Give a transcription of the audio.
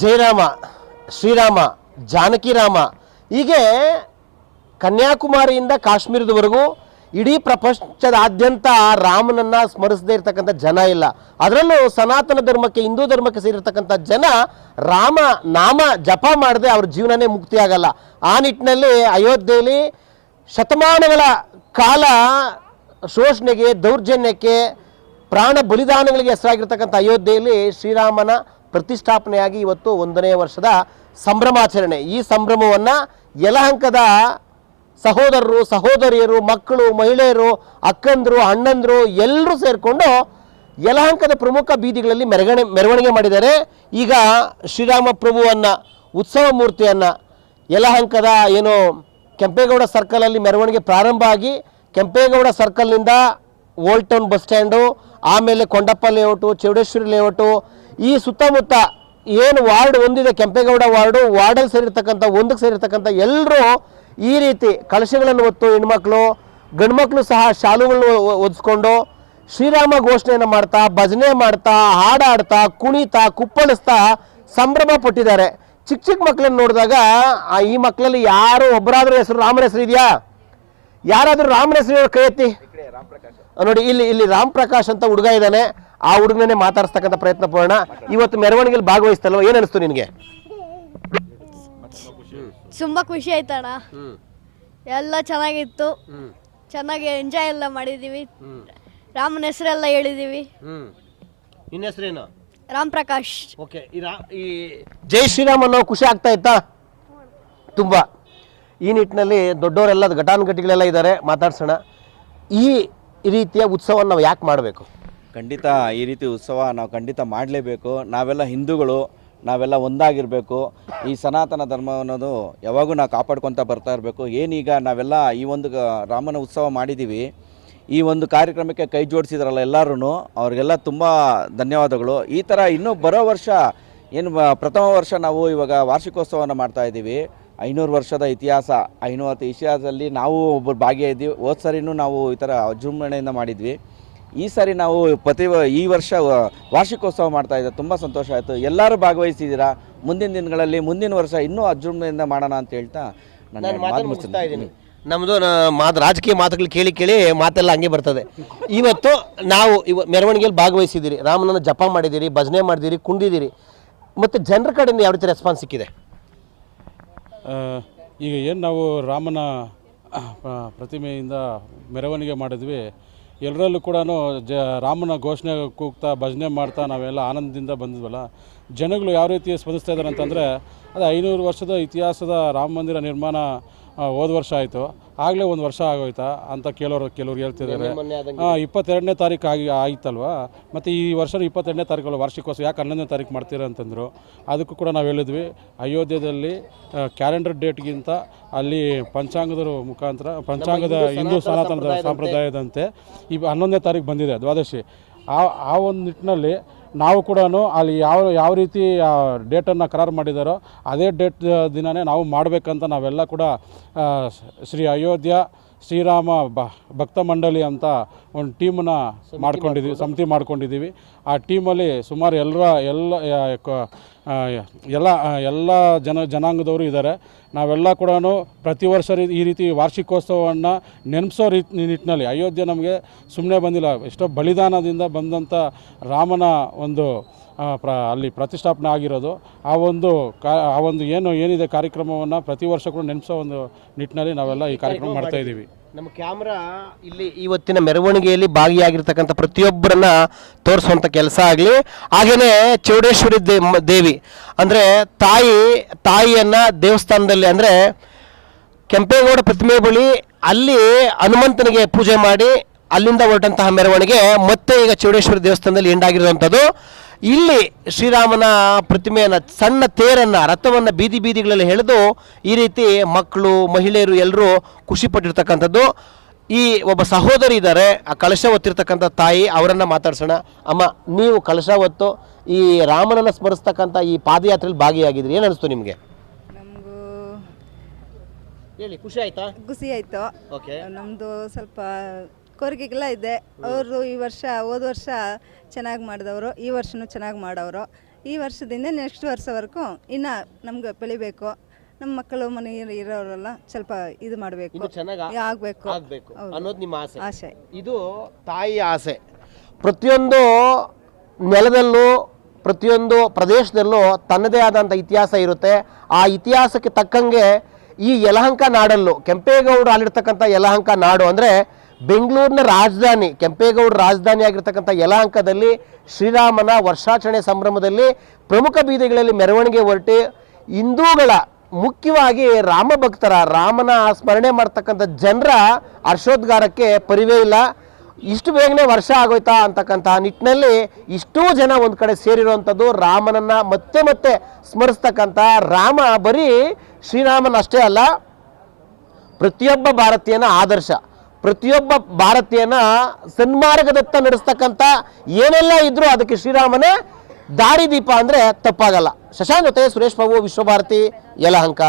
ಜಯರಾಮ, ಶ್ರೀರಾಮ, ಜಾನಕಿರಾಮ, ಹೀಗೆ ಕನ್ಯಾಕುಮಾರಿಯಿಂದ ಕಾಶ್ಮೀರದವರೆಗೂ ಇಡೀ ಪ್ರಪಂಚದಾದ್ಯಂತ ರಾಮನನ್ನ ಸ್ಮರಿಸದೇ ಇರತಕ್ಕಂಥ ಜನ ಇಲ್ಲ. ಅದರಲ್ಲೂ ಸನಾತನ ಧರ್ಮಕ್ಕೆ, ಹಿಂದೂ ಧರ್ಮಕ್ಕೆ ಸೇರಿರ್ತಕ್ಕಂಥ ಜನ ರಾಮ ನಾಮ ಜಪ ಮಾಡದೆ ಅವ್ರ ಜೀವನನೇ ಮುಕ್ತಿ ಆಗಲ್ಲ. ಆ ನಿಟ್ಟಿನಲ್ಲಿ ಅಯೋಧ್ಯೆಯಲ್ಲಿ ಶತಮಾನಗಳ ಕಾಲ ಶೋಷಣೆಗೆ, ದೌರ್ಜನ್ಯಕ್ಕೆ, ಪ್ರಾಣ ಬಲಿದಾನಗಳಿಗೆ ಹೆಸರಾಗಿರ್ತಕ್ಕಂಥ ಅಯೋಧ್ಯೆಯಲ್ಲಿ ಶ್ರೀರಾಮನ ಪ್ರತಿಷ್ಠಾಪನೆಯಾಗಿ ಇವತ್ತು ಒಂದನೇ ವರ್ಷದ ಸಂಭ್ರಮಾಚರಣೆ. ಈ ಸಂಭ್ರಮವನ್ನು ಯಲಹಂಕದ ಸಹೋದರರು, ಸಹೋದರಿಯರು, ಮಕ್ಕಳು, ಮಹಿಳೆಯರು, ಅಕ್ಕಂದರು, ಅಣ್ಣಂದರು ಎಲ್ಲರೂ ಸೇರಿಕೊಂಡು ಯಲಹಂಕದ ಪ್ರಮುಖ ಬೀದಿಗಳಲ್ಲಿ ಮೆರಗಣೆ, ಮೆರವಣಿಗೆ ಮಾಡಿದ್ದಾರೆ. ಈಗ ಶ್ರೀರಾಮ ಪ್ರಭುವನ್ನು, ಉತ್ಸವ ಮೂರ್ತಿಯನ್ನು ಯಲಹಂಕದ ಏನು ಕೆಂಪೇಗೌಡ ಸರ್ಕಲಲ್ಲಿ ಮೆರವಣಿಗೆ ಪ್ರಾರಂಭ ಆಗಿ ಕೆಂಪೇಗೌಡ ಸರ್ಕಲ್ನಿಂದ ಓಲ್ಡ್ ಟೌನ್ ಬಸ್ ಸ್ಟ್ಯಾಂಡು, ಆಮೇಲೆ ಕೊಂಡಪ್ಪ ಲೇಔಟು ಚೌಡೇಶ್ವರಿ ಲೇಔಟು ಈ ಸುತ್ತಮುತ್ತ ಏನು ವಾರ್ಡ್ ಒಂದಿದೆ ಕೆಂಪೇಗೌಡ ವಾರ್ಡು ವಾರ್ಡಲ್ಲಿ ಸೇರಿರ್ತಕ್ಕಂಥ ಒಂದಕ್ಕೆ ಸೇರಿರ್ತಕ್ಕಂಥ ಎಲ್ಲರೂ ಈ ರೀತಿ ಕಲಶಗಳನ್ನು ಹೊತ್ತು ಹೆಣ್ಮಕ್ಳು ಗಂಡ್ಮಕ್ಳು ಸಹ ಶಾಲುಗಳನ್ನು ಒದಿಸ್ಕೊಂಡು ಶ್ರೀರಾಮ ಘೋಷಣೆಯನ್ನು ಮಾಡ್ತಾ ಭಜನೆ ಮಾಡ್ತಾ ಹಾಡಾಡ್ತಾ ಕುಣಿತಾ ಕುಪ್ಪಳಿಸ್ತಾ ಸಂಭ್ರಮ ಪಟ್ಟಿದ್ದಾರೆ. ಚಿಕ್ಕ ಚಿಕ್ಕ ಮಕ್ಕಳನ್ನ ನೋಡಿದಾಗ ಆ ಈ ಮಕ್ಕಳಲ್ಲಿ ಯಾರು ಒಬ್ಬರಾದ್ರೂ ಹೆಸರು ರಾಮನ ಹೆಸರು ಇದೆಯಾ? ಯಾರಾದರೂ ರಾಮನ ಹೆಸರು ಕೈ ಎತ್ತಿ? ನೋಡಿ ಇಲ್ಲಿ ಇಲ್ಲಿ ರಾಮ್ ಪ್ರಕಾಶ್ ಅಂತ ಹುಡುಗ ಇದ್ದಾನೆ. ಆ ಹುಡುಗನೇ ಮಾತಾಡಿಸ್ತಕ್ಕಂಥ ಪ್ರಯತ್ನ ಪಡೋಣ. ಇವತ್ತು ಮೆರವಣಿಗೆಯಲ್ಲಿ ಭಾಗವಹಿಸ್ತಲ್ವ ಏನು ಅನಿಸ್ತು ನಿನಗೆ? ತುಂಬ ಖುಷಿ ಆಯ್ತಣ್ಣ. ಎಲ್ಲ ಚೆನ್ನಾಗಿತ್ತು. ಚೆನ್ನಾಗಿ ಎಂಜಾಯ್ ಎಲ್ಲ ಮಾಡಿದೀವಿ. ರಾಮನ ಹೆಸರೆಲ್ಲ ಹೇಳಿದೀವಿ. ನಿನ್ನ ಹೆಸರೇನು? ರಾಮ್ ಪ್ರಕಾಶ್ ಓಕೆ ಈ ರಾ ಈ ಜೈ ಶ್ರೀರಾಮ್ ಅನ್ನೋ ಖುಷಿ ಆಗ್ತಾ ಇತ್ತಾ? ತುಂಬ. ಈ ನಿಟ್ಟಿನಲ್ಲಿ ದೊಡ್ಡವರೆಲ್ಲ ಘಟಾನುಘಟಿಗಳೆಲ್ಲ ಇದ್ದಾರೆ. ಮಾತಾಡ್ಸೋಣ. ಈ ರೀತಿಯ ಉತ್ಸವವನ್ನು ನಾವು ಯಾಕೆ ಮಾಡಬೇಕು? ಖಂಡಿತ ಈ ರೀತಿ ಉತ್ಸವ ನಾವು ಖಂಡಿತ ಮಾಡಲೇಬೇಕು. ನಾವೆಲ್ಲ ಹಿಂದೂಗಳು, ನಾವೆಲ್ಲ ಒಂದಾಗಿರಬೇಕು. ಈ ಸನಾತನ ಧರ್ಮ ಅನ್ನೋದು ಯಾವಾಗೂ ನಾವು ಕಾಪಾಡ್ಕೊತ ಬರ್ತಾ ಇರಬೇಕು. ಏನೀಗ ನಾವೆಲ್ಲ ಈ ಒಂದು ರಾಮನ ಉತ್ಸವ ಮಾಡಿದ್ದೀವಿ ಈ ಒಂದು ಕಾರ್ಯಕ್ರಮಕ್ಕೆ ಕೈ ಜೋಡಿಸಿದ್ರಲ್ಲ ಎಲ್ಲರೂ ಅವ್ರಿಗೆಲ್ಲ ತುಂಬ ಧನ್ಯವಾದಗಳು. ಈ ಥರ ಇನ್ನೂ ಬರೋ ವರ್ಷ, ಏನು ಪ್ರಥಮ ವರ್ಷ ನಾವು ಇವಾಗ ವಾರ್ಷಿಕೋತ್ಸವನ ಮಾಡ್ತಾ ಇದ್ದೀವಿ. ಐನೂರು ವರ್ಷದ ಇತಿಹಾಸ, ಐನೂರು ಇತಿಹಾಸದಲ್ಲಿ ನಾವು ಒಬ್ಬರು ಭಾಗಿಯಾಗಿದ್ದೀವಿ. ಹೋದ ಸರಿನೂ ನಾವು ಈ ಥರ ವಿಜೃಂಭಣೆಯಿಂದ ಮಾಡಿದ್ವಿ. ಈ ಸಾರಿ ನಾವು ಪ್ರತಿ ಈ ವರ್ಷ ವಾರ್ಷಿಕೋತ್ಸವ ಮಾಡ್ತಾ ಇದ್ದೆ. ತುಂಬ ಸಂತೋಷ ಆಯಿತು. ಎಲ್ಲರೂ ಭಾಗವಹಿಸಿದ್ದೀರಾ? ಮುಂದಿನ ದಿನಗಳಲ್ಲಿ ಮುಂದಿನ ವರ್ಷ ಇನ್ನೂ ಅಜೃಂಭದಿಂದ ಮಾಡೋಣ ಅಂತ ಹೇಳ್ತಾ ನಾನು ಮಾತು ಮುಗಿಸ್ತಾ ಇದ್ದೀನಿ. ನಮ್ಮದು ಮಾತು ರಾಜಕೀಯ ಮಾತುಗಳು ಕೇಳಿ ಕೇಳಿ ಮಾತೆಲ್ಲ ಹಂಗೆ ಬರ್ತದೆ. ಇವತ್ತು ನಾವು ಇವ ಮೆರವಣಿಗೆಯಲ್ಲಿ ಭಾಗವಹಿಸಿದ್ದೀರಿ. ರಾಮನನ್ನು ಜಪ ಮಾಡಿದ್ದೀರಿ ಭಜನೆ ಮಾಡಿದ್ದೀರಿ ಕುಂಡಿದ್ದೀರಿ. ಮತ್ತು ಜನರ ಕಡೆಯಿಂದ ಯಾವ ರೀತಿ ರೆಸ್ಪಾನ್ಸ್ ಸಿಕ್ಕಿದೆ? ಆ, ಈಗ ಏನು ನಾವು ರಾಮನ ಪ್ರತಿಮೆಯಿಂದ ಮೆರವಣಿಗೆ ಮಾಡಿದ್ವಿ. ಎಲ್ಲರಲ್ಲೂ ಕೂಡ ಜ ರಾಮನ ಘೋಷಣೆ ಕೂಗ್ತಾ ಭಜನೆ ಮಾಡ್ತಾ ನಾವೆಲ್ಲ ಆನಂದದಿಂದ ಬಂದಿದ್ವಲ್ಲ ಜನಗಳು ಯಾವ ರೀತಿ ಸ್ಪಂದಿಸ್ತಾ ಇದ್ದಾರೆ ಅಂತಂದರೆ ಅದು ಐನೂರು ವರ್ಷದ ಇತಿಹಾಸದ ರಾಮ ಮಂದಿರ ನಿರ್ಮಾಣ ಹೋದ ವರ್ಷ ಆಯಿತು. ಆಗಲೇ ಒಂದು ವರ್ಷ ಆಗೋಯ್ತಾ ಅಂತ ಕೆಲವರು ಕೆಲವ್ರು ಹೇಳ್ತಿದ್ದಾರೆ. ಇಪ್ಪತ್ತೆರಡನೇ ತಾರೀಕು ಆಗಿ ಆಯ್ತಲ್ವಾ? ಮತ್ತು ಈ ವರ್ಷ ಇಪ್ಪತ್ತೆರಡನೇ ತಾರೀಕು ವಾರ್ಷಿಕೋತ್ಸವ ಯಾಕೆ ಹನ್ನೊಂದನೇ ತಾರೀಕು ಮಾಡ್ತೀರಾ ಅಂತಂದರು ಅದಕ್ಕೂ ಕೂಡ ನಾವು ಹೇಳಿದ್ವಿ. ಅಯೋಧ್ಯೆಯಲ್ಲಿ ಕ್ಯಾಲೆಂಡರ್ ಡೇಟ್ಗಿಂತ ಅಲ್ಲಿ ಪಂಚಾಂಗದರು ಮುಖಾಂತರ ಪಂಚಾಂಗದ ಹಿಂದೂ ಸನಾತನದ ಸಂಪ್ರದಾಯದಂತೆ. ಈ ಹನ್ನೊಂದನೇ ತಾರೀಕು ಬಂದಿದೆ ದ್ವಾದಶಿ. ಆ ಆ ಒಂದು ನಿಟ್ಟಿನಲ್ಲಿ ನಾವು ಕೂಡ ಅಲ್ಲಿ ಯಾವ ಯಾವ ರೀತಿ ಡೇಟನ್ನು ಕರಾರು ಮಾಡಿದಾರೋ ಅದೇ ಡೇಟ್ ದಿನವೇ ನಾವು ಮಾಡಬೇಕಂತ ನಾವೆಲ್ಲ ಕೂಡ ಶ್ರೀ ಅಯೋಧ್ಯ ಶ್ರೀರಾಮ ಬ ಭಕ್ತ ಮಂಡಳಿ ಅಂತ ಒಂದು ಟೀಮನ್ನ ಮಾಡ್ಕೊಂಡಿದ್ದೀವಿ ಸಮಿತಿ ಮಾಡ್ಕೊಂಡಿದ್ದೀವಿ. ಆ ಟೀಮಲ್ಲಿ ಸುಮಾರು ಎಲ್ಲರ ಎಲ್ಲ ಎಲ್ಲ ಎಲ್ಲ ಜನ, ಜನಾಂಗದವರು ಇದ್ದಾರೆ. ನಾವೆಲ್ಲ ಕೂಡ ಪ್ರತಿ ವರ್ಷ ಈ ರೀತಿ ವಾರ್ಷಿಕೋತ್ಸವವನ್ನು ನೆನೆಸೋ ರೀತಿ, ನಿಟ್ಟಿನಲ್ಲಿ. ಅಯೋಧ್ಯೆ ನಮಗೆ ಸುಮ್ಮನೆ ಬಂದಿಲ್ಲ. ಎಷ್ಟೋ ಬಲಿದಾನದಿಂದ ಬಂದಂಥ ರಾಮನ ಒಂದು ಪ್ರ, ಅಲ್ಲಿ ಪ್ರತಿಷ್ಠಾಪನೆ ಆಗಿರೋದು. ಆ ಒಂದು ಆ ಒಂದು ಏನು, ಏನಿದೆ ಕಾರ್ಯಕ್ರಮವನ್ನು ಪ್ರತಿ ವರ್ಷ ಕೂಡ ನೆನೆಸೋ ಒಂದು ನಿಟ್ಟಿನಲ್ಲಿ ನಾವೆಲ್ಲ ಈ ಕಾರ್ಯಕ್ರಮ ಮಾಡ್ತಾ ಇದ್ದೀವಿ. ನಮ್ಮ ಕ್ಯಾಮ್ರಾ ಇಲ್ಲಿ ಇವತ್ತಿನ ಮೆರವಣಿಗೆಯಲ್ಲಿ ಭಾಗಿಯಾಗಿರ್ತಕ್ಕಂಥ ಪ್ರತಿಯೊಬ್ಬರನ್ನ ತೋರಿಸುವಂಥ ಕೆಲಸ ಆಗಲಿ. ಹಾಗೆಯೇ ಚೌಡೇಶ್ವರಿ ದೇ ದೇವಿ. ಅಂದರೆ ತಾಯಿ, ತಾಯಿಯನ್ನು ದೇವಸ್ಥಾನದಲ್ಲಿ ಅಂದರೆ ಕೆಂಪೇಗೌಡ ಪ್ರತಿಮೆ ಬಳಿ ಅಲ್ಲಿ ಹನುಮಂತನಿಗೆ ಪೂಜೆ ಮಾಡಿ ಅಲ್ಲಿಂದ ಹೊರಟಂತಹ ಮೆರವಣಿಗೆ ಮತ್ತೆ ಈಗ ಚೌಡೇಶ್ವರಿ ದೇವಸ್ಥಾನದಲ್ಲಿ ಎಂಡಾಗಿರುವಂಥದ್ದು ಇಲ್ಲಿ ಶ್ರೀರಾಮನ ಪ್ರತಿಮೆಯನ್ನು ಸಣ್ಣ ತೇರನ್ನು ರಥವನ್ನು ಬೀದಿ ಬೀದಿಗಳಲ್ಲಿ ಎಳೆದು ಈ ರೀತಿ ಮಕ್ಕಳು ಮಹಿಳೆಯರು ಎಲ್ಲರೂ ಖುಷಿ ಪಟ್ಟಿರ್ತಕ್ಕಂಥದ್ದು. ಈ ಒಬ್ಬ ಸಹೋದರಿ ಇದ್ದಾರೆ ಆ ಕಳಶ ಹೊತ್ತಿರ್ತಕ್ಕಂಥ ತಾಯಿ ಅವರನ್ನು ಮಾತಾಡ್ಸೋಣ. ಅಮ್ಮ ನೀವು ಕಳಶ ಹೊತ್ತು ಈ ರಾಮನನ್ನು ಸ್ಮರಿಸ್ತಕ್ಕಂಥ ಈ ಪಾದಯಾತ್ರೆಯಲ್ಲಿ ಭಾಗಿಯಾಗಿದ್ರಿ. ಏನು ಅನಿಸ್ತು ನಿಮಗೆ? ನಮಗೂ ಹೇಳಿ ಖುಷಿ ಆಯ್ತಾ? ಖುಷಿ ಆಯಿತು. ಓಕೆ ನಮ್ಮದು ಸ್ವಲ್ಪ ಕೋರಿಕೆಗೆಲ್ಲ ಇದೆ. ಅವರು ಈ ವರ್ಷ ಹೋದ ವರ್ಷ ಚೆನ್ನಾಗಿ ಮಾಡಿದವರು ಈ ವರ್ಷನೂ ಚೆನ್ನಾಗಿ ಮಾಡೋರು. ಈ ವರ್ಷದಿಂದ ನೆಕ್ಸ್ಟ್ ವರ್ಷವರೆಗೂ ಇನ್ನು ನಮ್ಗೆ ಬೆಳಿಬೇಕು. ನಮ್ಮ ಮಕ್ಕಳು ಮನೆ ಇರೋರೆಲ್ಲ ಸ್ವಲ್ಪ ಇದು ಮಾಡಬೇಕು. ಇನ್ನು ಚೆನ್ನಾಗಿ ಆಗಬೇಕು. ಆಗ್ಬೇಕು ಅನ್ನೋದು ನಿಮ್ಮ ಆಸೆ. ಆಸೆ. ಇದು ತಾಯಿ ಆಸೆ. ಪ್ರತಿಯೊಂದು ನೆಲದಲ್ಲೂ ಪ್ರತಿಯೊಂದು ಪ್ರದೇಶದಲ್ಲೂ ತನ್ನದೇ ಆದಂಥ ಇತಿಹಾಸ ಇರುತ್ತೆ. ಆ ಇತಿಹಾಸಕ್ಕೆ ತಕ್ಕಂಗೆ ಈ ಯಲಹಂಕ ನಾಡಲ್ಲೂ ಕೆಂಪೇಗೌಡರು ಅಲ್ಲಿರ್ತಕ್ಕಂಥ ಯಲಹಂಕ ನಾಡು ಅಂದರೆ ಬೆಂಗಳೂರಿನ ರಾಜಧಾನಿ, ಕೆಂಪೇಗೌಡ ರಾಜಧಾನಿ ಆಗಿರ್ತಕ್ಕಂಥ ಯಲಹಂಕದಲ್ಲಿ ಶ್ರೀರಾಮನ ವರ್ಷಾಚರಣೆ ಸಂಭ್ರಮದಲ್ಲಿ ಪ್ರಮುಖ ಬೀದಿಗಳಲ್ಲಿ ಮೆರವಣಿಗೆ ಹೊರಟಿ ಹಿಂದೂಗಳ ಮುಖ್ಯವಾಗಿ ರಾಮ ಭಕ್ತರ, ರಾಮನ ಸ್ಮರಣೆ ಮಾಡ್ತಕ್ಕಂಥ ಜನರ ಹರ್ಷೋದ್ಗಾರಕ್ಕೆ ಪರಿವೇ ಇಲ್ಲ. ಇಷ್ಟು ಬೇಗನೆ ವರ್ಷ ಆಗೋಯ್ತಾ ಅಂತಕ್ಕಂಥ ನಿಟ್ಟಿನಲ್ಲಿ ಇಷ್ಟೋ ಜನ ಒಂದು ಕಡೆ ಸೇರಿರುವಂಥದ್ದು ರಾಮನನ್ನ ಮತ್ತೆ ಮತ್ತೆ ಸ್ಮರಿಸ್ತಕ್ಕಂಥ ರಾಮ ಬರೀ ಶ್ರೀರಾಮನ ಅಷ್ಟೇ ಅಲ್ಲ, ಪ್ರತಿಯೊಬ್ಬ ಭಾರತೀಯನ ಆದರ್ಶ. ಪ್ರತಿಯೊಬ್ಬ ಭಾರತೀಯನ ಸನ್ಮಾರ್ಗದತ್ತ ನಡೆಸ್ತಕ್ಕಂಥ ಏನೆಲ್ಲ ಇದ್ರೂ ಅದಕ್ಕೆ ಶ್ರೀರಾಮನೇ ದಾರಿದೀಪ ಅಂದರೆ ತಪ್ಪಾಗಲ್ಲ. ಶಶಾಂಕ್ ಜೊತೆ ಸುರೇಶ್ ಬಾಬು ವಿಶ್ವಭಾರತಿ ಯಲಹಂಕ.